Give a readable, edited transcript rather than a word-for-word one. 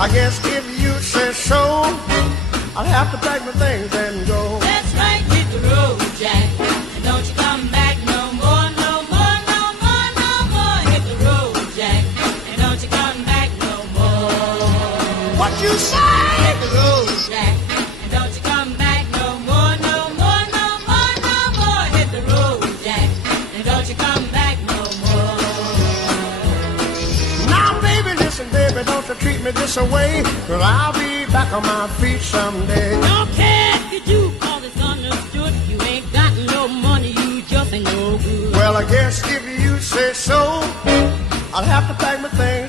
I guess if you say so, I'll have to pack my things and go. That's right, hit the road, Jack. And don't you come back no more, no more, no more, no more. Hit the road, Jack. And don't you come back no more. What you say? Hit the road, Jack. And don't you come back no more, no more, no more, no more. Hit the road, Jack. And don't you come back no more. Now, baby, listen, baby, don't you treat me this way, 'cause I'll be back on my feet someday. Don't care if you do, 'cause it's understood. You ain't got no money, you just ain't no good. Well, I guess if you say so, I'll have to pack my things